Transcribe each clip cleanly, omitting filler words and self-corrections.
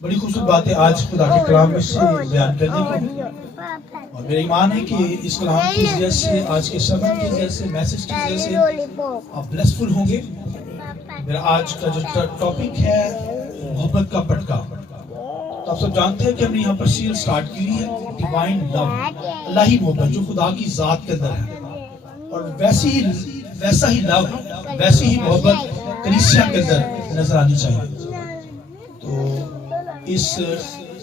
بڑی خوبصورت بات ہے آج خدا کے کلام میں سے بیان کرنے کی، اور میرا ایمان ہے کہ اس کلام کی وجہ سے، آج کے سبق کی وجہ سے، میسج کی وجہ سے آپ بلیسفل ہوں گے۔ میرا آج کا جو ٹاپک ہے محبت کا پٹکا۔ تو آپ سب جانتے ہیں کہ ہم نے یہاں پر سیریل سٹارٹ کی ہے ڈیوائن لو، الہی محبت جو خدا کی ذات کے اندر ہے، اور ویسا ہی لو، ویسی ہی محبت کلیسیا کے اندر نظر آنی چاہیے۔ تو اس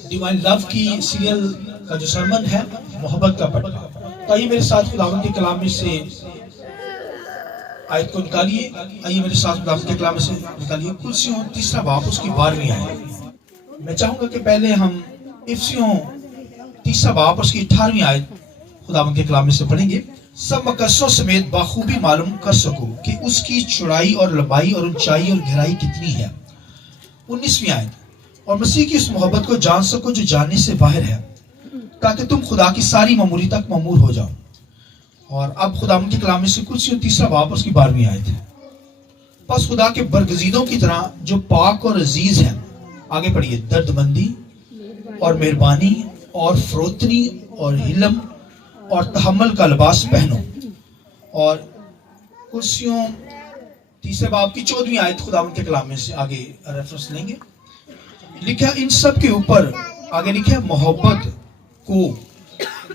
ڈیوائن لو کی سیریل کا جو سرمن ہے محبت کا پٹکا، تو آئیے میرے ساتھ خداوند کے کلام میں سے آیت کو نکالیے۔ آئیے میرے ساتھ خداوند کے کلام میں سے نکالیے کلسیوں 3 باب اس کی 12ویں آیت۔ میں چاہوں گا کہ پہلے ہم افسیوں 3 باب اس کی 18ویں آیت خداوند کے کلام میں سے پڑھیں گے۔ سب مقصدوں سمیت بخوبی معلوم کر سکو کہ اس کی چوڑائی اور لمبائی اور اونچائی اور گہرائی کتنی ہے۔ 19ویں آیت، اور مسیح کی اس محبت کو جان سکو جو جاننے سے باہر ہے، تاکہ تم خدا کی ساری معموری تک معمور ہو جاؤ۔ اور اب خدا کے کلام میں سے کچھ 3 باب اس کی 12ویں آیت ہے۔ پس خدا کے برگزیدوں کی طرح جو پاک اور عزیز ہیں، آگے پڑھیے، درد مندی اور مہربانی اور فروتنی اور حلم اور تحمل کا لباس پہنو۔ اور کرسیوں 3 باب کی 14ویں آیت خدا کے کلام میں سے آگے ریفرنس لیں گے۔ لکھا ان سب کے اوپر، آگے لکھا محبت کو،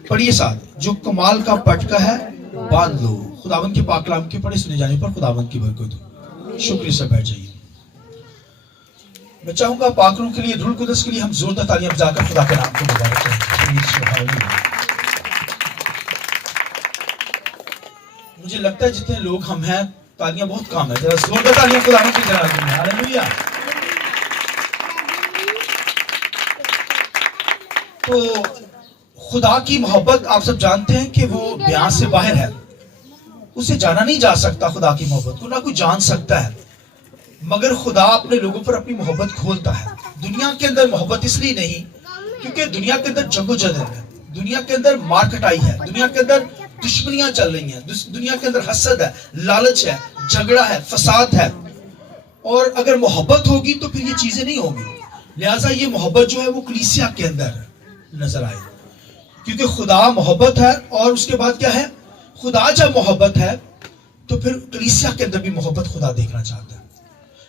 پڑھیے ساتھ، جو کمال کا پٹکا ہے باندھ لو۔ خداوند کے پاک کلام کے پڑھے سنے جانے پر خداوند کی برکت ہو۔ شکریہ سے بیٹھ جائیے۔ میں چاہوں گا پاک روح کے لیے، روح القدس کے لیے ہم زوردار تالیاں بجا کر خدا کے نام کو مبارک کریں۔ مجھے لگتا ہے جتنے لوگ ہم ہیں تالیاں بہت کام ہے، ذرا زوردار تالیاں خداوند کی جلال میں۔ ہاللیلویہ۔ تو خدا کی محبت آپ سب جانتے ہیں کہ وہ بیان سے باہر ہے، اسے جانا نہیں جا سکتا۔ خدا کی محبت کو نہ کوئی جان سکتا ہے، مگر خدا اپنے لوگوں پر اپنی محبت کھولتا ہے۔ دنیا کے اندر محبت اس لیے نہیں کیونکہ دنیا کے اندر جنگ و جدل ہے، دنیا کے اندر مار کٹائی ہے، دنیا کے اندر دشمنیاں چل رہی ہیں، دنیا کے اندر حسد ہے، لالچ ہے، جھگڑا ہے، فساد ہے۔ اور اگر محبت ہوگی تو پھر یہ چیزیں نہیں ہوگی۔ لہٰذا یہ محبت جو ہے وہ کلیسیا کے اندر نظر آئے، کیونکہ خدا محبت ہے۔ اور اس کے بعد کیا ہے، خدا جب محبت ہے تو پھر کلیسیا کے اندر بھی محبت خدا دیکھنا چاہتا ہے۔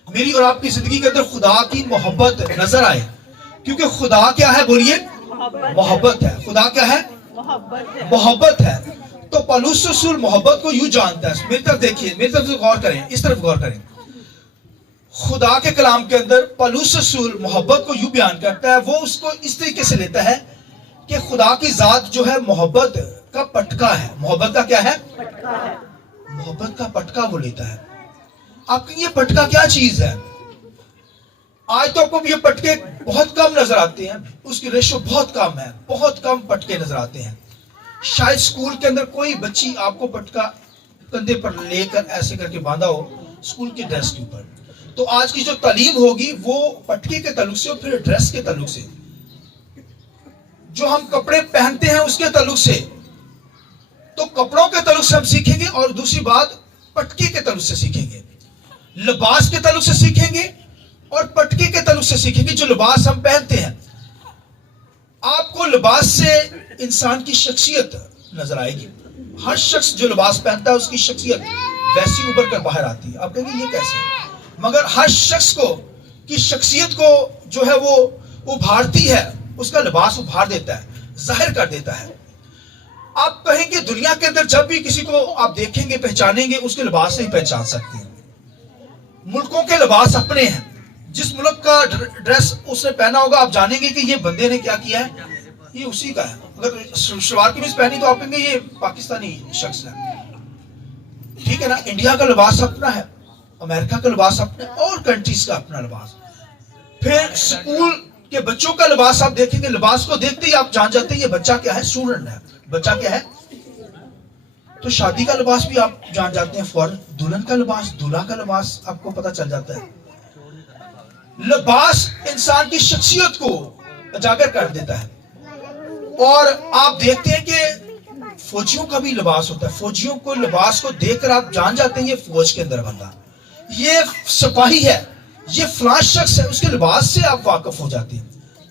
میری اور آپ کی زندگی کے اندر خدا کی محبت نظر آئے، کیونکہ خدا کیا ہے، بولیے، محبت ہے۔ خدا کیا ہے، محبت ہے۔ تو پولس رسول محبت کو یوں جانتا ہے، میری طرف دیکھیے، میری طرف غور کریں، اس طرف غور کریں۔ خدا کے کلام کے اندر پولس رسول محبت کو یوں بیان کرتا ہے، وہ اس کو اس طریقے سے لیتا ہے کہ خدا کی ذات جو ہے محبت کا پٹکا ہے۔ محبت کا کیا ہے، محبت کا پٹکا وہ لیتا ہے۔ آپ کی یہ پٹکا کیا چیز ہے؟ آج تو آپ کو یہ پٹکے بہت کم نظر آتے ہیں، اس کی ریشو بہت کم ہے، بہت کم پٹکے نظر آتے ہیں۔ شاید سکول کے اندر کوئی بچی آپ کو پٹکا کندھے پر لے کر ایسے کر کے باندھا ہو سکول کے ڈریس کے اوپر۔ تو آج کی جو تعلیم ہوگی وہ پٹکے کے تعلق سے اور پھر ڈریس کے تعلق سے، جو ہم کپڑے پہنتے ہیں اس کے تعلق سے، تو کپڑوں کے تعلق سے ہم سیکھیں گے، اور دوسری بات پٹکے کے تعلق سے سیکھیں گے، لباس کے تعلق سے سیکھیں گے اور پٹکے کے تعلق سے سیکھیں گے۔ جو لباس ہم پہنتے ہیں، آپ کو لباس سے انسان کی شخصیت نظر آئے گی۔ ہر شخص جو لباس پہنتا ہے اس کی شخصیت ویسی ابھر کر باہر آتی ہے۔ آپ کہیں گے یہ کیسے؟ مگر ہر شخص کو کی شخصیت کو جو ہے وہ ابھارتی ہے، اس کا لباس ابھار دیتا ہے، ظاہر کر دیتا ہے۔ آپ کہیں گے دنیا کے اندر جب بھی کسی کو آپ دیکھیں گے، پہچانیں گے، اس کے لباس سے ہی پہچان سکتے ہیں۔ ملکوں کے لباس اپنے ہیں، جس ملک کا ڈریس اس نے پہنا ہوگا آپ جانیں گے کہ یہ بندے نے کیا کیا ہے، یہ اسی کا ہے۔ اگر شلوار قمیض پہنی تو آپ کہیں گے یہ پاکستانی شخص ہے، ٹھیک ہے نا۔ انڈیا کا لباس اپنا ہے، امریکہ کا لباس اپنا ہے، اور کنٹریز کا اپنا لباس۔ پھر سکول کے بچوں کا لباس آپ دیکھیں گے، لباس کو دیکھتے ہی آپ جان جاتے ہیں یہ بچہ کیا ہے، اسٹوڈنٹ ہے، بچہ کیا ہے۔ تو شادی کا لباس بھی آپ جان جاتے ہیں فوراً، دلہن کا لباس، دولہا کا لباس آپ کو پتہ چل جاتا ہے۔ لباس انسان کی شخصیت کو اجاگر کر دیتا ہے۔ اور آپ دیکھتے ہیں کہ فوجیوں کا بھی لباس ہوتا ہے، فوجیوں کو لباس کو دیکھ کر آپ جان جاتے ہیں یہ فوج کے اندر بندہ، یہ سپاہی ہے، یہ فلاں شخص ہے، اس کے لباس سے آپ واقف ہو جاتے ہیں۔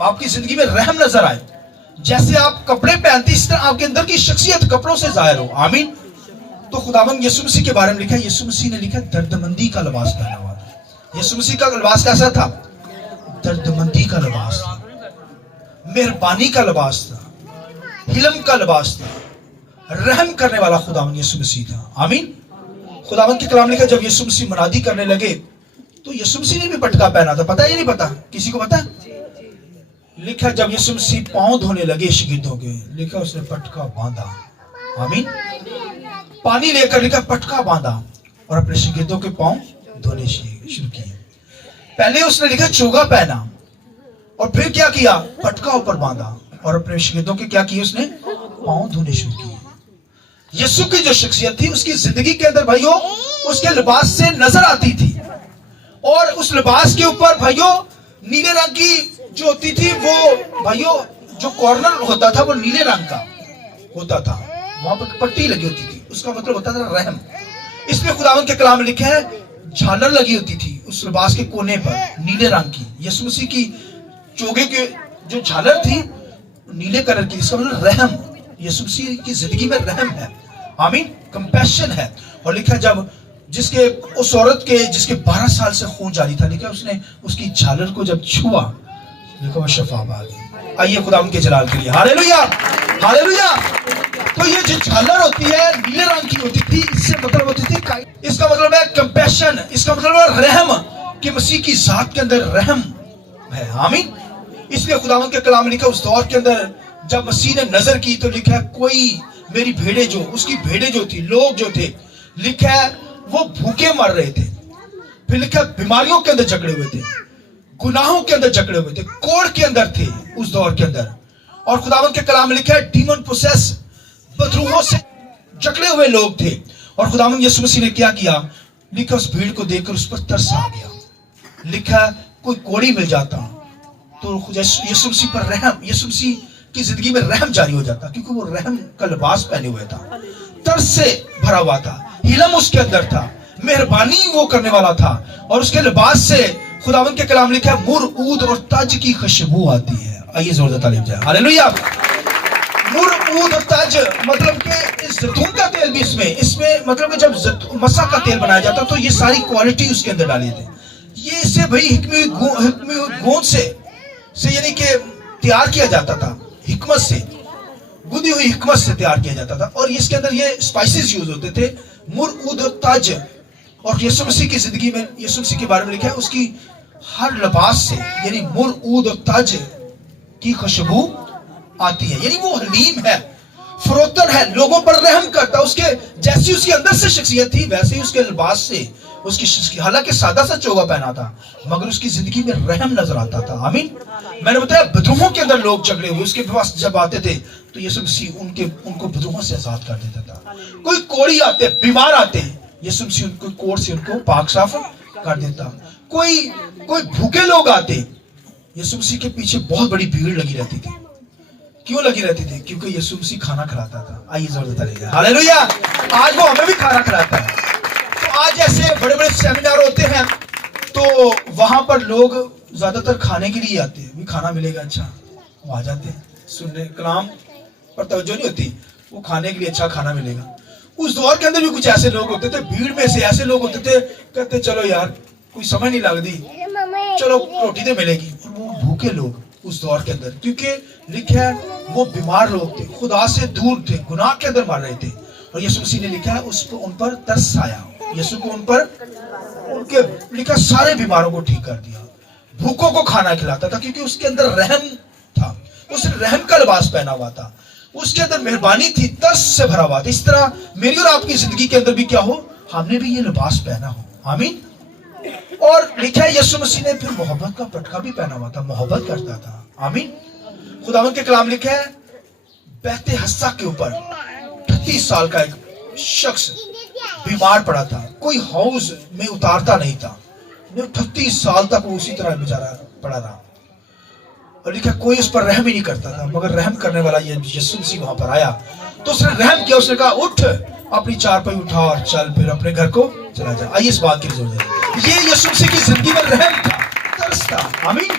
آپ کی زندگی میں رحم نظر آئے. جیسے آپ کپڑے پہنتے اس طرح آپ کے اندر کی شخصیت کپڑوں سے ظاہر ہو. آمین. تو خداوند یسوع مسیح کے بارے میں لکھا ہے, یسوع مسیح نے لکھا دردمندی کا لباس پہنا ہوا تھا. یسوع مسیح کا لباس کیسا تھا؟ دردمندی کا لباس تھا, مہربانی کا لباس تھا, حلم کا لباس تھا, رحم کرنے والا خداوند یسوع مسیح تھا. آمین. خداوند کے کلام لکھا جب یسوع مسیح منادی کرنے لگے تو یسوع مسیح نے بھی پٹکا پہنا تھا. پتا یا نہیں پتا؟ کسی کو پتا؟ لکھا جب یسوع مسیح پاؤں دھونے لگے شاگردوں کے, لکھا اس نے پٹکا باندھا. آمین. پانی لے کر لکھا پٹکا باندھا اور اپنے شاگردوں کے پاؤں دھونے شروع کیے. پہلے اس نے لکھا چوگا پہنا اور پھر کیا کیا؟ پٹکا اوپر باندھا اور اپنے شاگردوں کے کیا کیے؟ اس نے پاؤں دھونے شروع کیے. یسوع کی جو شخصیت تھی اس کی زندگی کے اندر بھائیو اس کے لباس سے نظر آتی تھی, اور اس لباس کے اوپر بھائیو نیلے رنگ کی جو ہوتی تھی وہ بھائیو جو کارنر ہوتا تھا وہ نیلے رنگ کا ہوتا تھا, وہاں پر پٹی لگی ہوتی تھی, اس کا مطلب ہوتا تھا رحم. اس میں خداوند کے کلام لکھا ہے جھالر لگی ہوتی تھی اس لباس کے کونے پر نیلے رنگ کی. یسوع مسیح کی چوگے کے جو جھالر تھی نیلے کلر کی, اس کا مطلب رحم. یسوع مسیح کی زندگی میں رحم ہے. آمین. کمپیشن ہے. اور لکھا جب جس کے اس عورت کے جس کے 12 سال سے خون جاری تھا, لکھا اس نے اس کی جھالر کو جب چھوا, لکھا وہ شفا پا گئی. آئیے خدا ان کے جلال کے لیے ہالےلویا ہالےلویا. تو یہ جو جھالر ہوتی ہے نیلے رنگ کی ہوتی تھی, اس سے مطلب ہوتی تھی اس کا مطلب ہے کمپیشن, اس کا مطلب ہے رحم, کہ مسیح کی ذات کے اندر رحم ہے. آمین. اس لیے خداوند کے کلام لکھا اس دور کے اندر جب مسیح نے نظر کی تو لکھا ہے کوئی میری بھیڑیں جو اس کی بھیڑیں جو تھی لوگ جو تھے لکھا ہے وہ بھوکے مر رہے تھے. پھر لکھا ہے بیماریوں کے اندر جکڑے ہوئے تھے, گناہوں کے اندر جکڑے ہوئے تھے, کوڑ کے اندر تھے اس دور کے اندر. اور خداوند کے کلام لکھا ہے ڈیمن پوسیس بدروحوں سے جکڑے ہوئے لوگ تھے. اور خداوند یسوع مسیح نے کیا کیا؟ لکھا اس بھیڑ کو دیکھ کر اس پر ترس آ گیا. لکھا کوئی کوڑی مل جاتا تو یسوع مسیح پر رحم, یسوع مسیح کی زندگی میں رحم جاری ہو جاتا, کیونکہ وہ رحم کا لباس پہنے ہوئے تھا, ترس سے بھرا ہوا تھا, حلم اس کے اندر تھا, مہربانی وہ کرنے والا تھا. اور اس کے لباس سے خداوند کے کلام لکھا ہے مر عود اور تاج کی خوشبو آتی ہے. آئیے زوردار تعلیم جائے ہالےلویا. مر عود اور تاج مطلب کہ زیتون کا تیل بھی اس میں مطلب کہ جب مسا کا تیل بنایا جاتا تو یہ ساری کوالٹی اس کے اندر ڈالی تھی. یہ اس سے بھائی حکمی گوند سے یعنی کہ تیار کیا جاتا تھا, حکمت سے گدی ہوئی حکمت سے تیار کیا جاتا تھا. اور اس کے اندر یہ اسپائسز یوز ہوتے تھے مر عود اور تاج. اور یسوع مسیح کی زندگی میں یسوع مسیح کے بارے میں لکھا ہے اس کی ہر لباس سے یعنی مر عود اور تاج کی خوشبو آتی ہے. یعنی وہ حلیم ہے, فروتن ہے, لوگوں پر رحم کرتا. اس کے جیسی اس کے اندر سے شخصیت تھی ویسے ہی اس کے لباس سے اس کی شخصیت, حالانکہ سادہ سا چوگا پہنا تھا مگر اس کی زندگی میں رحم نظر آتا تھا. آمین. میں نے بتایا بدروہوں کے اندر لوگ جھگڑے ہوئے اس کے پاس جب آتے تھے تو یسوع مسیح ان کو بدروہوں سے آزاد کر دیتا تھا. کوئی کوڑی آتے, بیمار آتے ہیں, یسوع مسیح ان کو کوڑ سے ان کو پاک صاف کر دیتا. کوئی بھوکے لوگ آتے, یسوع مسیح کے پیچھے بہت بڑی بھیڑ لگی رہتی تھی. کیوں لگی رہتی تھی؟ کیونکہ یسوع مسیح کھانا کھلاتا تھا. آئیے زوردار تعلیم جائے ہالےلویا. آج وہ ہمیں بھی کھانا کھلاتا ہے. تو آج ایسے بڑے بڑے سیمینار ہوتے ہیں تو وہاں پر لوگ زیادہ تر کھانے کے لیے آتے ہیں, بھی کھانا ملے گا اچھا, وہ آ جاتے ہیں سننے کلام پر توجہ نہیں ہوتی, وہ کھانے کے لیے اچھا کھانا ملے گا. اس دور کے اندر بھی کچھ ایسے لوگ ہوتے تھے, بھیڑ میں سے ایسے لوگ ہوتے تھے کہتے چلو یار کوئی سمجھ نہیں لگتی, چلو روٹی تو ملے گی. اور وہ بھوکے لوگ اس دور کے اندر, کیونکہ لکھا ہے وہ بیمار لوگ تھے, خدا سے دور تھے, گناہ کے اندر مر رہے تھے. اور یسوع مسیح نے لکھا ہے اس کو ان پر ترس آیا, یسوع کو ان پر ان کے لکھا سارے بیماروں کو ٹھیک کر دیا, بھوکوں کو کھانا کھلاتا تھا کیونکہ اس کے اندر رحم تھا, اس نے رحم کا لباس پہنا ہوا تھا, اس کے اندر مہربانی تھی, ترس سے بھرا ہوا تھا. اس طرح میری اور آپ کی زندگی کے اندر بھی کیا ہو, ہم نے بھی یہ لباس پہنا ہو. آمین. اور لکھا ہے یسوع مسیح نے پھر محبت کا پٹکا بھی پہنا ہوا تھا, محبت کرتا تھا. آمین. خداوند کے کلام لکھا ہے بیت حسا کے اوپر 38 سال کا ایک شخص بیمار پڑا تھا, کوئی ہاؤس میں اتارتا نہیں تھا, 38 سال تک وہ اسی طرح بیچارہ پڑا رہا. اور لکھا کوئی اس پر رحم ہی نہیں کرتا تھا, مگر رحم کرنے والا یہ یسوع مسیح وہاں پر آیا تو اس نے رحم کیا. اس نے کہا اٹھ, اپنی چارپائی اٹھا اور چل, پھر اپنے گھر کو چلا جا. آئیے اس بات کی ضرورت ہے, یہ یسوع مسیح کی زندگی میں رحم تھا, ترس تھا. آمین.